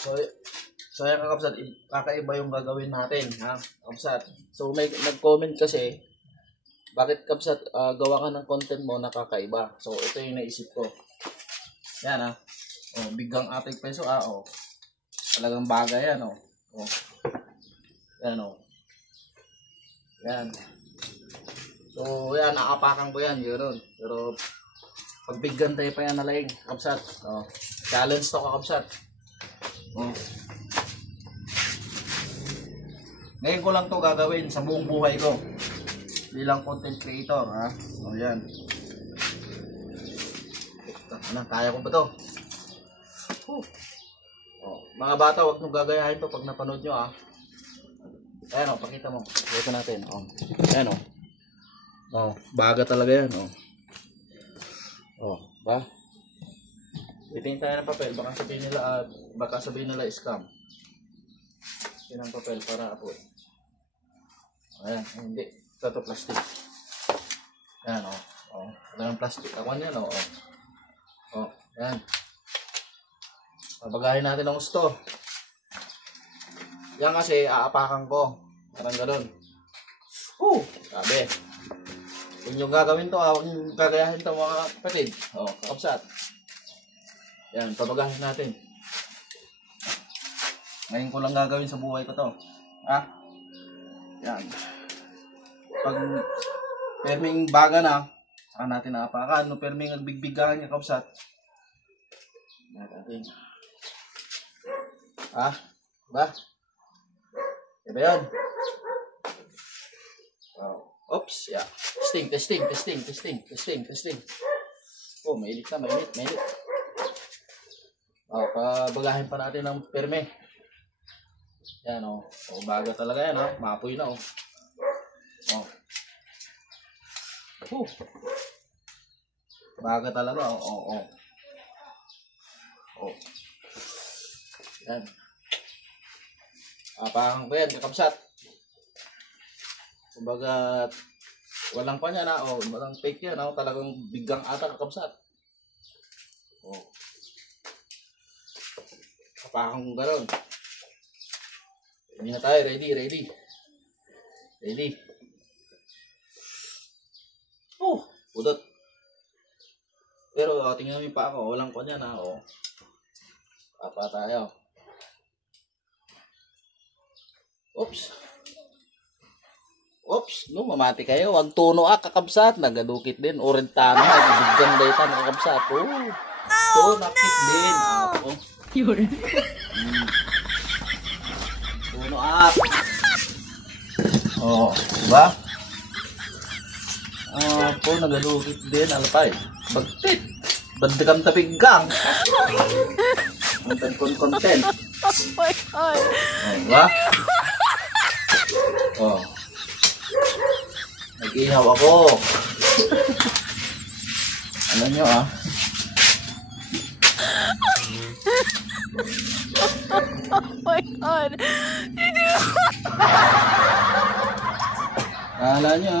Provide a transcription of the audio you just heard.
So, so ayan kakapsat, kakaiba yung gagawin natin, ha, kakapsat. So may nag-comment kasi, bakit kapsat gawa ka ng content mo nakakaiba. So ito yung naisip ko. Yan ha. Oh, bigang ating peso oh. Talagang bagay yan oh. Oh. Yan oh. Yan. So yan, nakapakan ko yan, yun. Pero pagbigyan tayo pa yan na laing, kakapsat. Oh. Challenge to kakapsat. Oh. Ngayon ko lang to gagawin sa buong buhay ko bilang content creator, ha. O yan. Ano, kaya ko ba to? Oh, mga bata, wag nyo gagayahin to pag napanood nyo, ha. Ayan o, pakita mo. Ito natin. Oh. Ayan o. Oh, baga talaga yan. Oh. Oh, ba? Itingin tayo ng papel. Baka sabihin nila scam. Yan ang papel para upload. Ayan, hindi. Ito plastic. Ayan, o. Oh. Ito ng plastic. Ako yan, o. Oh. Ayan. Babagahin natin ang gusto. Yan kasi, aapakan ko. Parang gano'n. Sabi. Kung yung gagawin to, huwag yung gagayahin to mga kapatid. O, kakapsat. Yan, babagahin natin. Ngayon ko lang gagawin sa buhay ko to. Ha? Yan. Pag perming baga na, saka natin naapakan. No, perming nagbigbigahan niya kapsat. Natin. Ha? Ba? Diba yun? Oh. Oops, yeah. Testing. Oh, mainit na, mainit. Oh, pabagahin pa natin ng perme. Yan o. Oh, baga talaga yan, ha. Mapoy na, oh. Oh. Baga talaga, oh. Oh. Yan. Apakan ko yan, kakapsat. Kumbaga, walang pa niya na, oh. Walang fake yan, oh. Talagang bigang ata, kakapsat. Oh. Apakan ko gano'n. Hindi na tayo, ready. Oh, udot. Pero tingnan mo yung pa ako, walang pa niya na, oh. Papa tayo. Oops, no, mamati kayo. Wag tuno kakabsat, nagadukit din. Orentano, bigyan dayta kakabsat. Oh. So, nakit din. Oh. Yun. Tuno Oh, diba? Po, nagadukit din. Alapay. Bagtit. Bandikam tapigang. Content. Oh my God. Oh, diba? Oh. Nag-ihaw ako. Alam nyo, Oh my God. Alam nyo,